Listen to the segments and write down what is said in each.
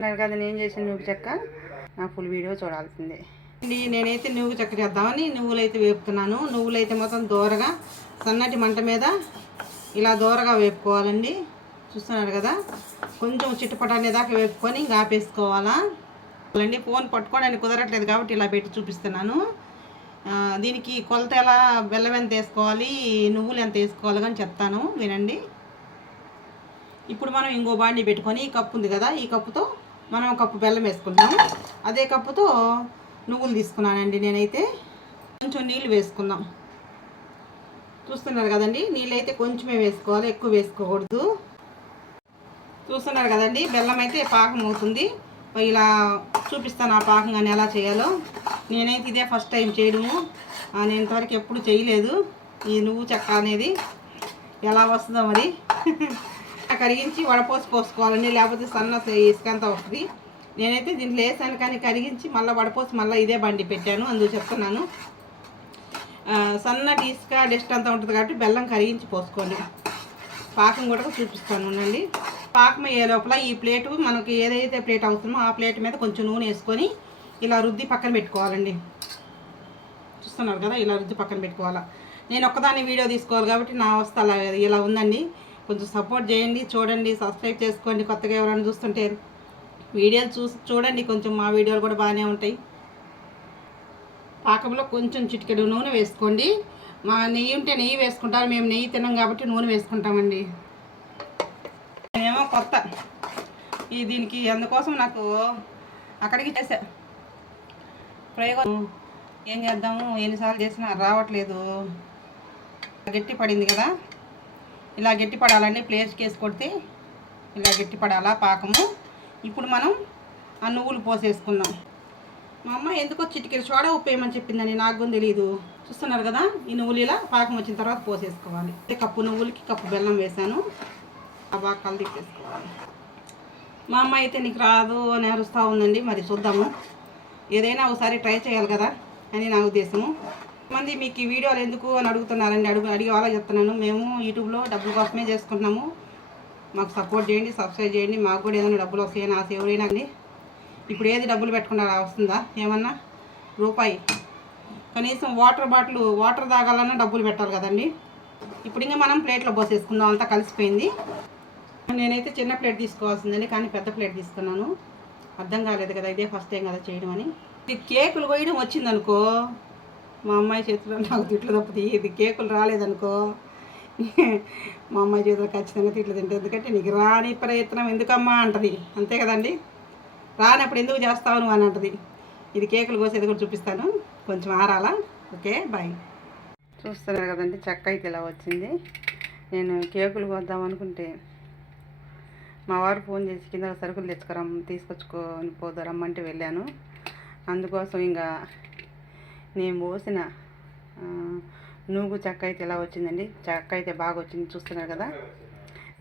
అన్నారు కదా నేను చేసిన నువ్వు చెక్క నా ఫుల్ వీడియో చూడాల్సిందే. అండి నేనైతే నువ్వు చెక్క చేద్దామని నువ్వులు అయితే వేపుతున్నాను. నువ్వులు అయితే మొత్తం దూరగా సన్నటి మంట మీద ఇలా దూరగా వేపుకోవాలండి. చూస్తున్నారు కదా? కొంచెం చిట్టుపట అనేదాకా వేపుకొని ఇంకా ఆపేసుకోవాలా అండి ఫోన్ పట్టుకోవడానికి కుదరట్లేదు కాబట్టి ఇలా పెట్టి చూపిస్తున్నాను. దీనికి కొలత ఎలా బెల్లం ఎంత వేసుకోవాలి నువ్వులు ఎంత వేసుకోవాలి కానీ చెప్తాను. వినండి. ఇప్పుడు మనం ఇంకో బాండి పెట్టుకొని ఈ కప్పు ఉంది కదా ఈ కప్పుతో మనం కప్పు బెల్లం వేసుకుందాం అదే కప్పుతో నువ్వులు తీసుకున్నానండి నేనైతే. కొంచెం నీళ్ళు వేసుకుందాం. చూస్తున్నారు కదండి నీళ్ళు అయితే కొంచెమే వేసుకోవాలి ఎక్కువ వేసుకోకూడదు. చూస్తున్నారు కదండి బెల్లం అయితే పాకం అవుతుంది. ఇలా చూపిస్తాను ఆ పాకం కానీ ఎలా చేయాలో. నేనైతే ఇదే ఫస్ట్ టైం చేయడము. నేను ఇంతవరకు ఎప్పుడు చేయలేదు. ఈ నువ్వు చెక్క అనేది ఎలా వస్తుందో మరి. కరిగించి వడపోసి పోసుకోవాలండి లేకపోతే సన్న ఇసుక అంతా వస్తుంది. నేనైతే దీంట్లో వేసాను కానీ కరిగించి మళ్ళీ వడపోసి మళ్ళీ ఇదే బండి పెట్టాను అందుకు చెప్తున్నాను. సన్నటి ఇసుక డస్ట్ అంతా ఉంటుంది కాబట్టి బెల్లం కరిగించి పోసుకోండి. పాకం కూడా చూపిస్తాను ఉండండి. పాకం అయ్యే లోపల ఈ ప్లేటు మనకి ఏదైతే ప్లేట్ అవసరమో ఆ ప్లేట్ మీద కొంచెం నూనె వేసుకొని ఇలా రుద్ది పక్కన పెట్టుకోవాలండి. చూస్తున్నారు కదా ఇలా రుద్ది పక్కన పెట్టుకోవాలా. నేను ఒక్కదాన్ని వీడియో తీసుకోవాలి కాబట్టి నా అవస్థ అలా ఇలా ఉందండి. కొంచెం సపోర్ట్ చేయండి చూడండి సబ్స్క్రైబ్ చేసుకోండి కొత్తగా ఎవరైనా చూస్తుంటే. వీడియోలు చూసి చూడండి కొంచెం మా వీడియోలు కూడా బాగానే ఉంటాయి. పాకంలో కొంచెం చిటికెడు నూనె వేసుకోండి. మా నెయ్యి ఉంటే నెయ్యి వేసుకుంటారు మేము నెయ్యి తినం కాబట్టి నూనె వేసుకుంటామండి. నేనేమో కొత్త. ఈ దీనికి అందుకోసం నాకు అక్కడికి చేసా. ప్రయోగం ఏం చేద్దాము ఎన్నిసార్లు చేసినా రావట్లేదు. గట్టి పడింది కదా. ఇలా గట్టిపడాలండి ప్లేస్కి వేసి కొడితే ఇలా గట్టిపడాలా పాకము. ఇప్పుడు మనం ఆ నువ్వులు పోసేసుకుందాం. మా అమ్మ ఎందుకో చిటికెడు సోడా ఉప్పు వేయమని చెప్పిందని నాకు తెలియదు చూస్తున్నారు కదా ఈ నువ్వులు ఇలా పాకం వచ్చిన తర్వాత పోసేసుకోవాలి. కప్పు నువ్వులకి కప్పు బెల్లం వేసాను. ఆ బాగా కలిపేసుకోవాలి మా అమ్మ అయితే నీకు రాదు అని అరుస్తూ ఉందండి. మరి చూద్దాము. ఏదైనా ఒకసారి ట్రై చేయాలి కదా అని నా ఉద్దేశము. మంది మీకు ఈ వీడియోలు ఎందుకు అని అడుగుతున్నారండి. అడుగు అడిగే వాళ్ళకి చెప్తున్నాను. మేము యూట్యూబ్లో డబ్బుల కోసమే చేసుకుంటున్నాము. మాకు సపోర్ట్ చేయండి సబ్స్క్రైబ్ చేయండి. మాకు కూడా ఏదైనా డబ్బులు వస్తాయని ఆశ ఎవరైనా అండి. ఇప్పుడు ఏది డబ్బులు పెట్టకుండా వస్తుందా? ఏమన్నా? రూపాయి. కనీసం వాటర్ బాటిల్ వాటర్ తాగాలన్నా డబ్బులు పెట్టాలి కదండి. ఇప్పుడు ఇంకా మనం ప్లేట్లో పోసేసుకుందాం. అంతా కలిసిపోయింది. నేనైతే చిన్న ప్లేట్ తీసుకోవాల్సిందండి కానీ పెద్ద ప్లేట్ తీసుకున్నాను. అర్థం కాలేదు కదా ఇదే ఫస్ట్ టైం కదా చేయడం అని. ఇది కేకులు కోయడం వచ్చిందనుకో మా అమ్మాయి చేతిలో నాకు తిట్లు తప్పుతాయి ఇది కేకులు రాలేదనుకో మా అమ్మాయి చేతిలో ఖచ్చితంగా తిట్లు తింటుంది. ఎందుకంటే నీకు రాని ప్రయత్నం ఎందుకమ్మా అంటది. అంతే కదండి? రానప్పుడు ఎందుకు చేస్తావు నువ్వు అని అంటది. ఇది కేకులు కోసేది కూడా చూపిస్తాను. కొంచెం ఆరాలా? Okay bye. చూస్తున్నారు కదండి చెక్క అయితే ఇలా వచ్చింది. నేను కేకులు కొద్దాం అనుకుంటే మా వారు ఫోన్ చేసి కింద సరుకులు తెచ్చుకోరమ్ తీసుకొచ్చుకొని పోదు రమ్మంటే వెళ్ళాను. అందుకోసం ఇంకా నేను పోసిన నువ్వు నూగు చెక్క అయితే ఇలా వచ్చిందండి? చెక్క అయితే బాగా వచ్చింది చూస్తున్నారు కదా?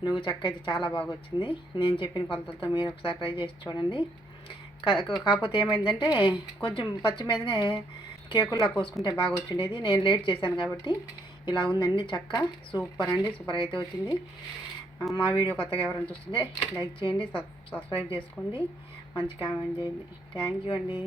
నువ్వు చెక్క అయితే చాలా బాగా వచ్చింది నేను చెప్పిన కొలతలతో మీరు ఒకసారి ట్రై చేసి చూడండి. కాకపోతే ఏమైందంటే కొంచెం పచ్చి మీదనే కేకుల్లా కోసుకుంటే బాగా వచ్చిండేది నేను లేట్ చేశాను కాబట్టి ఇలా ఉందండి చెక్క. సూపర్ అండి సూపర్ అయితే వచ్చింది. మా వీడియో కొత్తగా ఎవరైనా చూస్తుంటే లైక్ చేయండి సబ్ సబ్స్క్రైబ్ చేసుకోండి. మంచి కామెంట్ చేయండి. థ్యాంక్ యూ అండి.